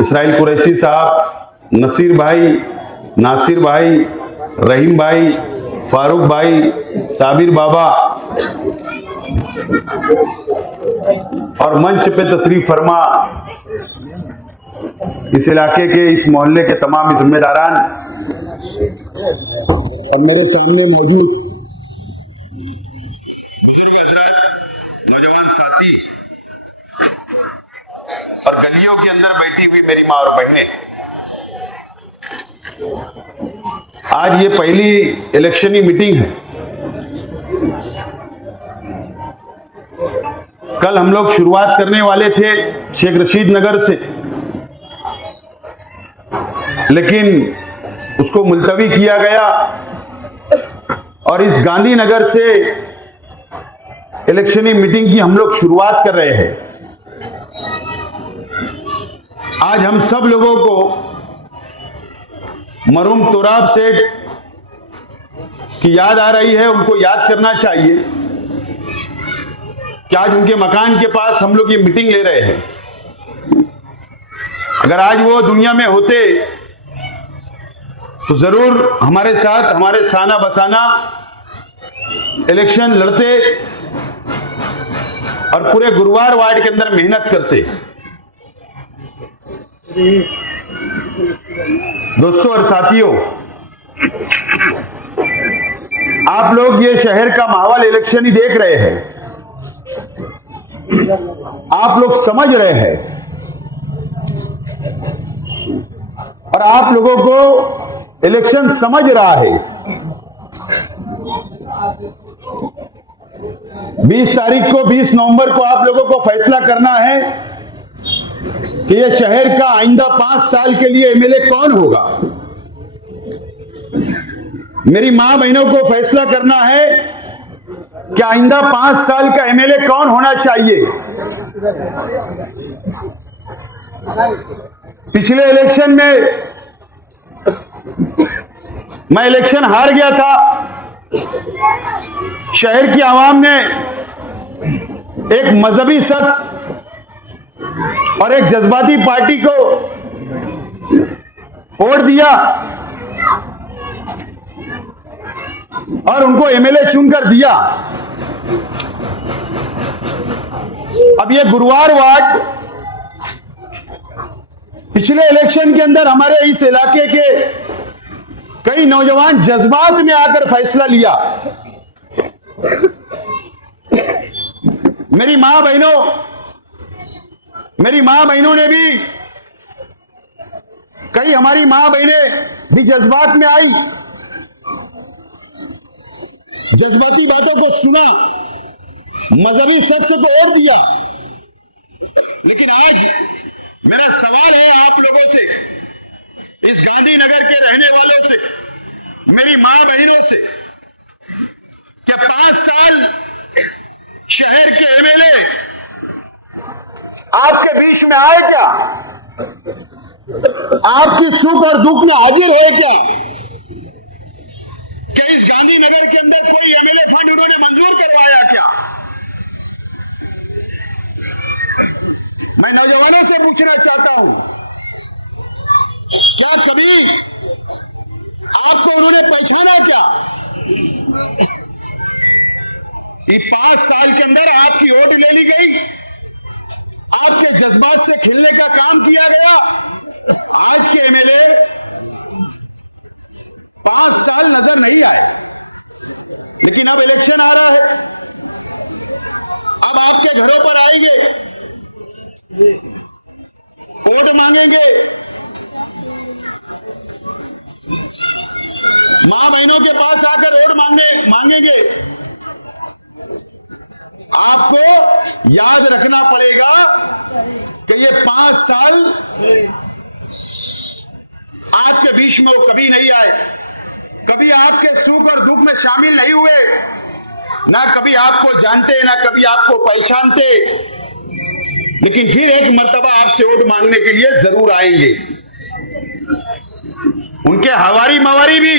Israel Qureshi साहब, नसीर भाई, नासिर भाई, रहीम भाई, फारूक भाई, साबिर बाबा और मंच पे तशरीफ फरमा इस इलाके के, इस मोहल्ले के तमाम जिम्मेदारान और मेरे सामने मौजूद बुजुर्ग हजरात, नौजवान साथी और गलियों के अंदर बैठी हुई मेरी माँ और बहनें, आज ये पहली इलेक्शनी मीटिंग है। कल हम लोग शुरुआत करने वाले थे शेख रशीद नगर से, लेकिन उसको मुलतवी किया गया और इस गांधीनगर से इलेक्शनी मीटिंग की हम लोग शुरुआत कर रहे हैं। आज हम सब लोगों को मरहूम तोराब सेठ की याद आ रही है। उनको याद करना चाहिए कि आज उनके मकान के पास हम लोग ये मीटिंग ले रहे हैं। अगर आज वो दुनिया में होते तो जरूर हमारे साथ, हमारे साना बसाना इलेक्शन लड़ते और पूरे गुरुवार वार्ड के अंदर मेहनत करते। दोस्तों और साथियों, आप लोग ये शहर का माहौल इलेक्शन ही देख रहे हैं, आप लोग समझ रहे हैं और आप लोगों को इलेक्शन समझ रहा है। 20 तारीख को, 20 नवंबर को आप लोगों को फैसला करना है कि ये शहर का आइंदा 5 साल के लिए एमएलए कौन होगा। मेरी मां बहनों को फैसला करना है कि आइंदा 5 साल का एमएलए कौन होना चाहिए। पिछले इलेक्शन में मैं इलेक्शन हार गया था। शहर की आवाम ने एक मजहबी शख्स और एक जज्बाती पार्टी को वोट दिया और उनको एमएलए चुनकर दिया। अब ये गुरुवार वार्ड पिछले इलेक्शन के अंदर हमारे इस इलाके के कई नौजवान जज्बात में आकर फैसला लिया। मेरी मां बहनों ने भी, कई हमारी मां बहनें भी जज्बात में आई, जज्बाती बातों को सुना, मजहबी शख्स को वोट दिया। लेकिन आज मेरा सवाल है आप लोगों से, इस गांधीनगर के रहने वालों से, मेरी मां बहनों से, कि 5 साल शहर के एमएलए आपके बीच में आए क्या? आपकी सुख और दुख में हाजिर हुए क्या? कि इस गांधीनगर के अंदर कोई एमएलए फंड उन्होंने मंजूर करवाया क्या? मैं नौजवानों से पूछना चाहता हूं, क्या कभी आपको उन्होंने पहचाना क्या? ये 5 साल के अंदर आपकी वोट ले ली गई, आपके जज्बात से खेलने का काम किया गया। आज के एमएलए 5 साल नजर नहीं आए, लेकिन अब इलेक्शन आ रहा है, अब आपके घरों पर आएंगे, वोट मांगेंगे, मां बहनों के पास आकर वोट मांगेंगे। आपको याद रखना पड़ेगा कि ये 5 साल आपके बीच में वो कभी नहीं आए, कभी आपके सुख और दुख में शामिल नहीं हुए, ना कभी आपको जानते, ना कभी आपको पहचानते, लेकिन फिर एक मर्तबा आपसे वोट मांगने के लिए जरूर आएंगे। उनके हवारी मवारी भी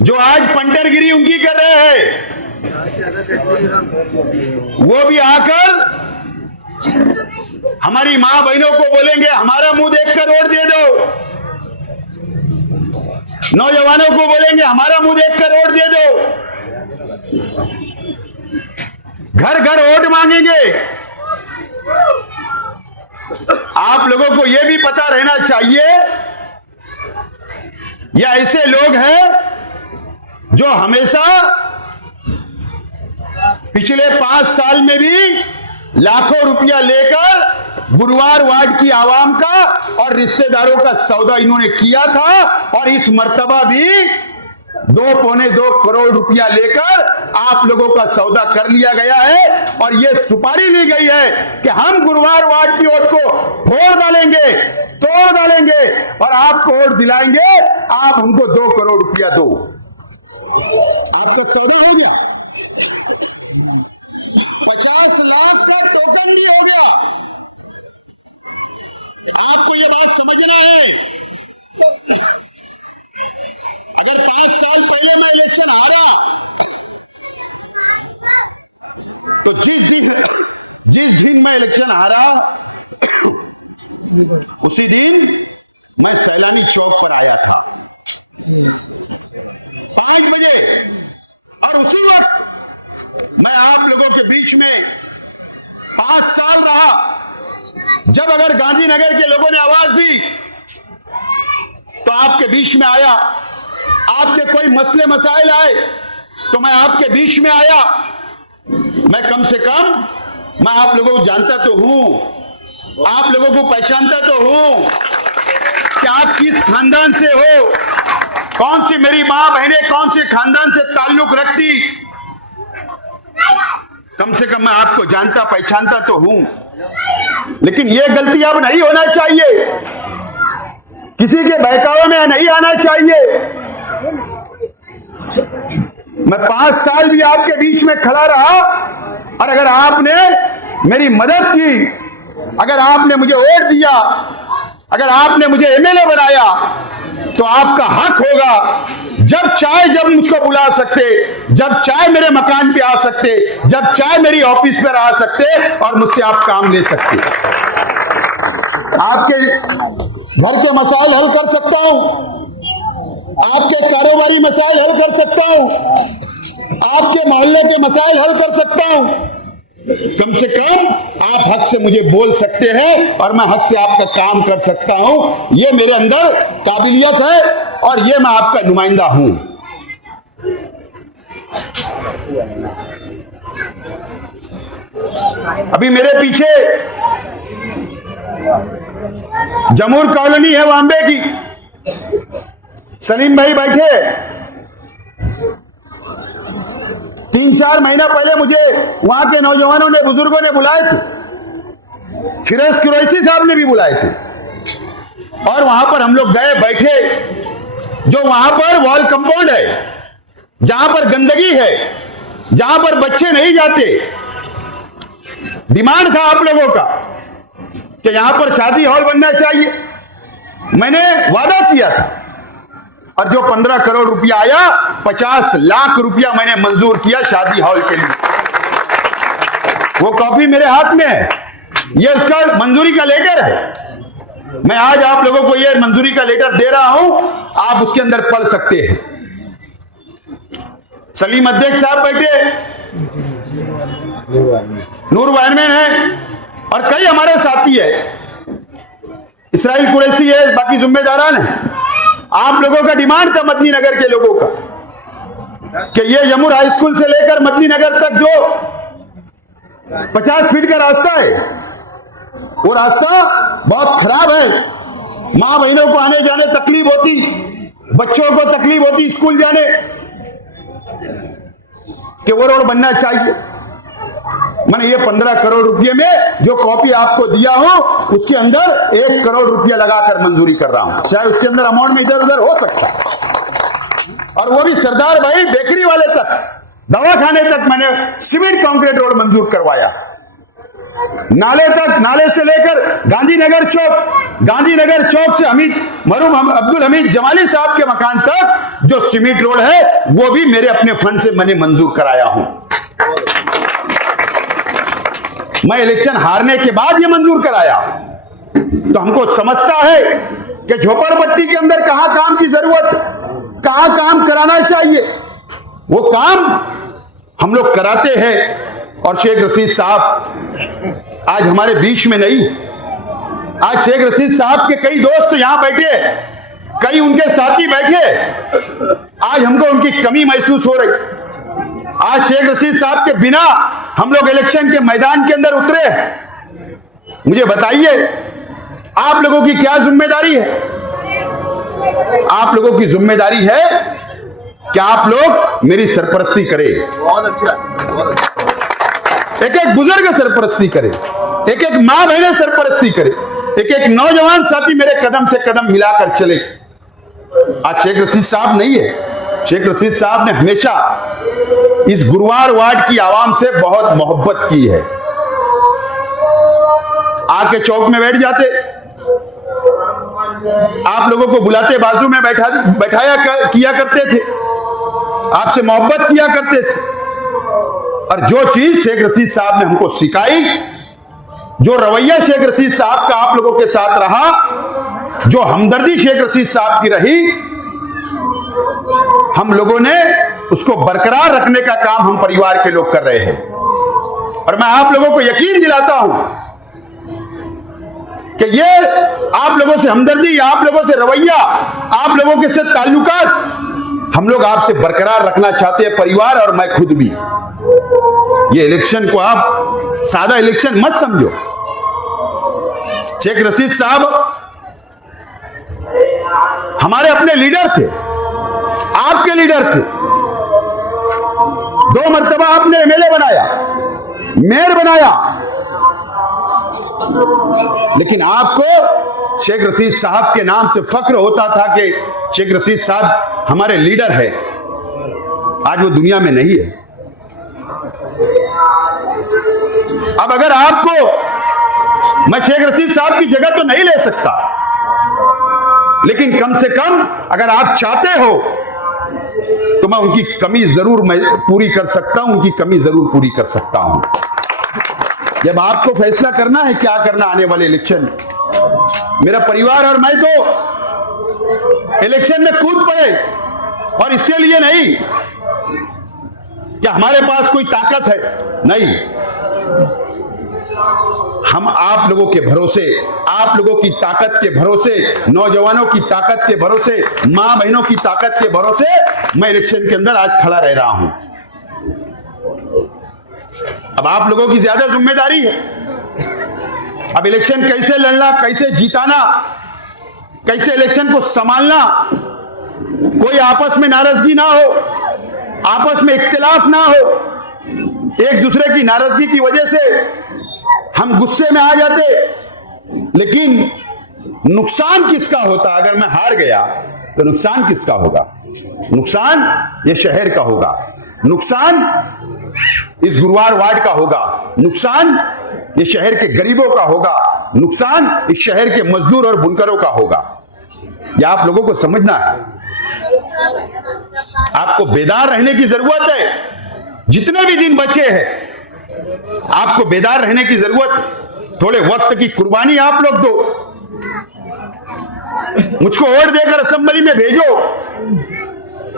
जो आज पंटरगिरी उनकी कर रहे हैं, वो भी आकर हमारी मां बहनों को बोलेंगे हमारा मुंह देखकर वोट दे दो, नौजवानों को बोलेंगे हमारा मुंह देखकर वोट दे दो, घर घर वोट मांगेंगे। आप लोगों को यह भी पता रहना चाहिए, ये ऐसे लोग हैं जो हमेशा पिछले 5 साल में भी लाखों रुपया लेकर गुरुवार वार्ड की आवाम का और रिश्तेदारों का सौदा इन्होंने किया था, और इस मर्तबा भी 2.25 करोड़ रुपया लेकर आप लोगों का सौदा कर लिया गया है, और ये सुपारी ली गई है कि हम गुरुवार वार्ड की वोट को फोड़ डालेंगे, तोड़ डालेंगे और आपको वोट दिलाएंगे, आप हमको 2 करोड़ रुपया दो। आपका सौदा हो गया, 50 लाख का टोकन भी हो गया। आपको ये बात समझना है, अगर 5 साल पहले मैं इलेक्शन हारा तो जिस दिन मैं इलेक्शन हारा उसी दिन मैं सैलानी चौक पर आया था 5 बजे, और उसी वक्त मैं आप लोगों के बीच में 5 साल रहा। जब अगर गांधीनगर के लोगों ने आवाज दी तो आपके बीच में आया, आपके कोई मसले मसाइल आए तो मैं आपके बीच में आया। मैं कम से कम मैं आप लोगों को जानता तो हूं, आप लोगों को पहचानता तो हूं कि आप किस खानदान से हो, कौन सी मेरी मां बहनें कौन से खानदान से ताल्लुक रखती, कम से कम मैं आपको जानता पहचानता तो हूं। लेकिन यह गलती अब नहीं होना चाहिए, किसी के बहकावे में नहीं आना चाहिए। मैं 5 साल भी आपके बीच में खड़ा रहा, और अगर आपने मेरी मदद की, अगर आपने मुझे वोट दिया, अगर आपने मुझे एमएलए बनाया, तो आपका हक होगा जब चाहे जब मुझको बुला सकते, जब चाहे मेरे मकान पे आ सकते, जब चाहे मेरी ऑफिस पर आ सकते और मुझसे आप काम ले सकते। आपके घर के मसाइल हल कर सकता हूं, आपके कारोबारी मसाइल हल कर सकता हूं, आपके मोहल्ले के मसाइल हल कर सकता हूं। कम से कम आप हक से मुझे बोल सकते हैं और मैं हक से आपका काम कर सकता हूं। ये मेरे अंदर काबिलियत है और ये मैं आपका नुमाइंदा हूं। अभी मेरे पीछे जमूर कॉलोनी है वाम्बे की, सलीम भाई बैठे। 3-4 महीना पहले मुझे वहां के नौजवानों ने, बुजुर्गों ने बुलाए थे, फिरोज कुरैशी साहब ने भी बुलाए थे, और वहां पर हम लोग गए, बैठे। जो वहां पर वॉल कंपाउंड है, जहां पर गंदगी है, जहां पर बच्चे नहीं जाते, डिमांड था आप लोगों का कि यहां पर शादी हॉल बनना चाहिए। मैंने वादा किया था, और जो 15 करोड़ रुपया आया, 50 लाख रुपया मैंने मंजूर किया शादी हॉल के लिए। वो कॉपी मेरे हाथ में है, ये उसका मंजूरी का लेटर है। मैं आज आप लोगों को ये मंजूरी का लेटर दे रहा हूं, आप उसके अंदर पढ़ सकते हैं। सलीम अध्यक्ष साहब बैठे, नूर वायरमैन है, और कई हमारे साथी है, इसराइल कुरैशी है, बाकी जिम्मेदारान है। आप लोगों का डिमांड था, मदनी नगर के लोगों का, कि ये यमुर हाई स्कूल से लेकर मदनी नगर तक जो 50 फीट का रास्ता है, वो रास्ता बहुत खराब है। मां बहनों को आने जाने तकलीफ होती, बच्चों को तकलीफ होती स्कूल जाने, कि वो रोड बनना चाहिए। मैंने ये 15 करोड़ रुपए में जो कॉपी आपको दिया हो, उसके अंदर 1 करोड़ रुपया लगाकर मंजूरी कर रहा हूं। चाहे उसके अंदर अमाउंट में इधर उधर हो सकता है, और वो भी सरदार भाई बेकरी वाले तक, दवाखाने तक मैंने सीमेंट कंक्रीट रोड मंजूर करवाया। नाले तक, नाले से लेकर गांधीनगर चौक से मरहूम अब्दुल हमीद जमाली साहब के मकान तक जो सीमेंट रोड है, वो भी मेरे अपने फंड से मैंने मंजूर कराया हूं। मैं इलेक्शन हारने के बाद ये मंजूर कराया। तो हमको समझता है कि झोपड़पट्टी के अंदर कहां काम की जरूरत, कहां काम कराना चाहिए, वो काम हम लोग कराते हैं। और शेख रशीद साहब आज हमारे बीच में नहीं। आज शेख रशीद साहब के कई दोस्त यहां बैठे, कई उनके साथी बैठे, आज हमको उनकी कमी महसूस हो रही। आज शेख रशीद साहब के बिना हम लोग इलेक्शन के मैदान के अंदर उतरे। मुझे बताइए आप लोगों की क्या जिम्मेदारी है? आप लोगों की जिम्मेदारी है कि आप लोग मेरी सरपरस्ती करें, एक एक बुजुर्ग सरपरस्ती करे, एक एक मां बहने सरपरस्ती करे, एक एक नौजवान साथी मेरे कदम से कदम मिलाकर चले। आज शेख रशीद साहब नहीं है। शेख रशीद साहब ने हमेशा इस गुरुवार वार्ड की आवाम से बहुत मोहब्बत की है। आके चौक में बैठ जाते, आप लोगों को बुलाते बाजू में बैठाया किया करते थे, आपसे मोहब्बत किया करते थे। और जो चीज शेख रशीद साहब ने हमको सिखाई, जो रवैया शेख रशीद साहब का आप लोगों के साथ रहा, जो हमदर्दी शेख रशीद साहब की रही, हम लोगों ने उसको बरकरार रखने का काम हम परिवार के लोग कर रहे हैं। और मैं आप लोगों को यकीन दिलाता हूं कि ये आप लोगों से हमदर्दी, आप लोगों से रवैया, आप लोगों के साथ ताल्लुकात हम लोग आपसे बरकरार रखना चाहते हैं, परिवार और मैं खुद भी। ये इलेक्शन को आप सादा इलेक्शन मत समझो। शेख रशीद साहब हमारे अपने लीडर थे, आपके लीडर थे। 2 मरतबा आपने एमएलए बनाया, मेयर बनाया, लेकिन आपको शेख रशीद साहब के नाम से फख्र होता था कि शेख रशीद साहब हमारे लीडर है। आज वो दुनिया में नहीं है। अब अगर आपको, मैं शेख रशीद साहब की जगह तो नहीं ले सकता, लेकिन कम से कम अगर आप चाहते हो तो मैं उनकी कमी जरूर पूरी कर सकता हूं, उनकी कमी जरूर पूरी कर सकता हूं। जब आपको फैसला करना है क्या करना आने वाले इलेक्शन, मेरा परिवार और मैं तो इलेक्शन में कूद पड़े, और इसके लिए नहीं कि हमारे पास कोई ताकत है, नहीं। हम आप लोगों के भरोसे, आप लोगों की ताकत के भरोसे, नौजवानों की ताकत के भरोसे, मां बहनों की ताकत के भरोसे मैं इलेक्शन के अंदर आज खड़ा रह रहा हूं। अब आप लोगों की ज्यादा जिम्मेदारी है। अब इलेक्शन कैसे लड़ना, कैसे जीताना, कैसे इलेक्शन को संभालना, कोई आपस में नाराजगी ना हो, आपस में इख्तिलाफ ना हो। एक दूसरे की नाराजगी की वजह से हम गुस्से में आ जाते, लेकिन नुकसान किसका होता? अगर मैं हार गया तो नुकसान किसका होगा? नुकसान ये शहर का होगा, नुकसान इस गुरुवार वार्ड का होगा, नुकसान ये शहर के गरीबों का होगा, नुकसान इस शहर के मजदूर और बुनकरों का होगा। यह आप लोगों को समझना है। आपको बेदार रहने की जरूरत है। जितने भी दिन बचे हैं आपको बेदार रहने की जरूरत। थोड़े वक्त की कुर्बानी आप लोग दो। मुझको वोट देकर असेंबली में भेजो,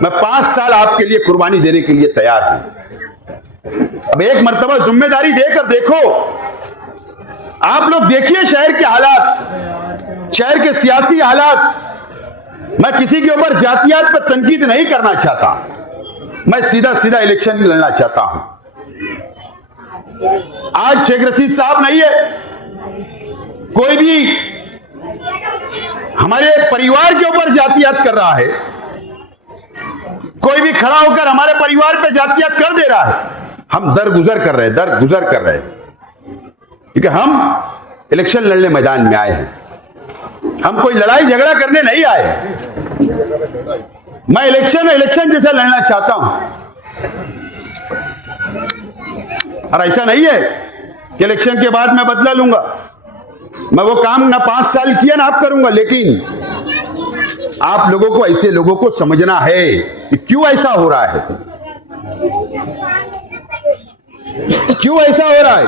मैं 5 साल आपके लिए कुर्बानी देने के लिए तैयार हूं। अब एक मर्तबा जिम्मेदारी देकर देखो। आप लोग देखिए शहर के हालात, शहर के सियासी हालात। मैं किसी के ऊपर जातियात पर तनकीद नहीं करना चाहता, मैं सीधा सीधा इलेक्शन लड़ना चाहता हूं। आज शेख रशीद साहब नहीं है, कोई भी हमारे परिवार के ऊपर जातियात कर रहा है, कोई भी खड़ा होकर हमारे परिवार पे जातियात कर दे रहा है। हम दरगुजर कर रहे हैं, दरगुजर कर रहे हैं, क्योंकि हम इलेक्शन लड़ने मैदान में आए हैं। हम कोई लड़ाई झगड़ा करने नहीं आए। मैं इलेक्शन जैसा लड़ना चाहता हूं। और ऐसा नहीं है कि इलेक्शन के बाद मैं बदला लूंगा। मैं वो काम ना 5 साल किया ना आप करूंगा, लेकिन आप लोगों को, ऐसे लोगों को समझना है कि क्यों ऐसा हो रहा है। क्यों ऐसा हो रहा है?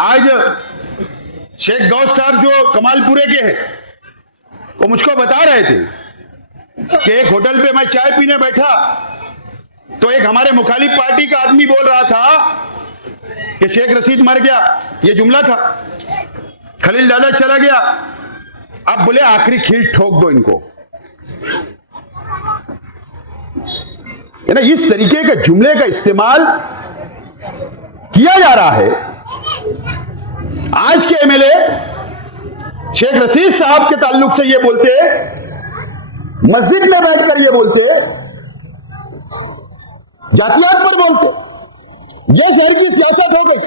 आज शेख गौस साहब जो कमालपुरे के हैं, वो मुझको बता रहे थे कि एक होटल पे मैं चाय पीने बैठा तो एक हमारे मुखालिफ पार्टी का आदमी बोल रहा था कि शेख रशीद मर गया, ये जुमला था। खलील दादा चला गया, अब बोले आखिरी खील ठोक दो इनको। है ना, इस तरीके के जुमले का इस्तेमाल किया जा रहा है। आज के एमएलए शेख रशीद साहब के ताल्लुक से ये बोलते, मस्जिद में बैठकर ये बोलते, जातियात पर बोलते, ये शहर की सियासत हो गई।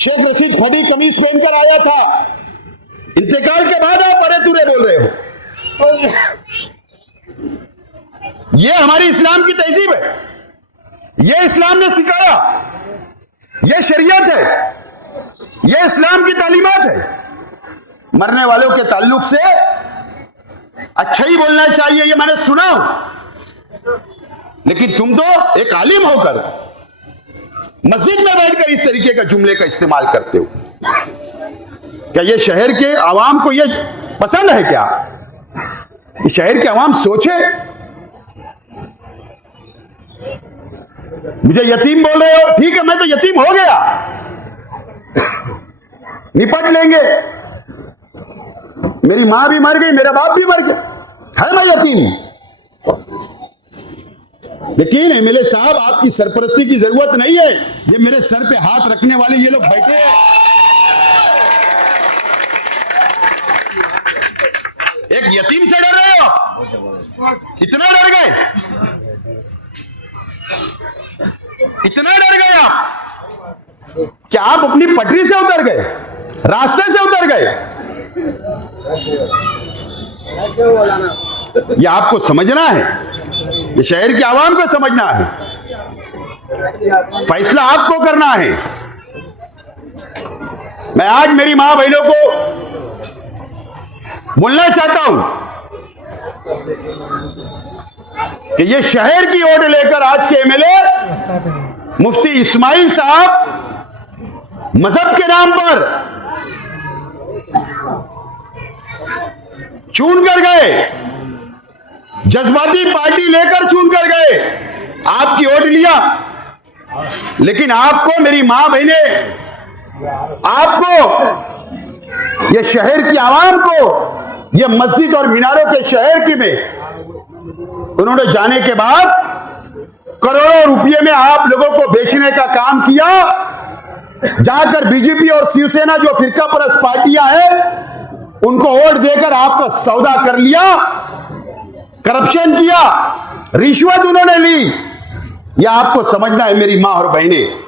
शेख रशीद फटी कमीज पहनकर आया था, इंतकाल के बाद आप अरे तुरे बोल रहे हो। ये हमारी इस्लाम की तहजीब है, ये इस्लाम ने सिखाया, ये शरीयत है, ये इस्लाम की तालीमात है। मरने वालों के ताल्लुक से अच्छा ही बोलना चाहिए, ये मैंने सुना। लेकिन तुम तो एक आलिम होकर मस्जिद में बैठकर इस तरीके का जुमले का इस्तेमाल करते हो। क्या ये शहर के आवाम को ये पसंद है? क्या ये शहर के आवाम सोचे? मुझे यतीम बोल रहे हो, ठीक है, मैं तो यतीम हो गया, निपट लेंगे। मेरी मां भी मर गई, मेरा बाप भी मर गया, है मैं यतीम। लेकिन एमएलए साहब, आपकी सरपरस्ती की जरूरत नहीं है। ये मेरे सर पे हाथ रखने वाले ये लोग बैठे हैं, एक यतीम से डर रहे हो? इतना डर गए, इतना डर गए आप? क्या आप अपनी पटरी से उतर गए, रास्ते से उतर गए? ये आपको समझना है, ये शहर के आवाम को समझना है, फैसला आपको करना है। मैं आज मेरी मां बहनों को बोलना चाहता हूं कि ये शहर की ओर लेकर आज के एमएलए मुफ्ती इस्माइल साहब मजहब के नाम पर चुन कर गए, जज्बाती पार्टी लेकर चुन कर गए, आपकी वोट लिया। लेकिन आपको, मेरी मां बहने, आपको, ये शहर की आवाम को, ये मस्जिद और मीनारों के शहर की में उन्होंने जाने के बाद करोड़ों रुपए में आप लोगों को बेचने का काम किया। जाकर बीजेपी और शिवसेना जो फिरका परस्त पार्टियां हैं, उनको वोट देकर आपका सौदा कर लिया, करप्शन किया, रिश्वत उन्होंने ली। यह आपको समझना है मेरी मां और बहनें।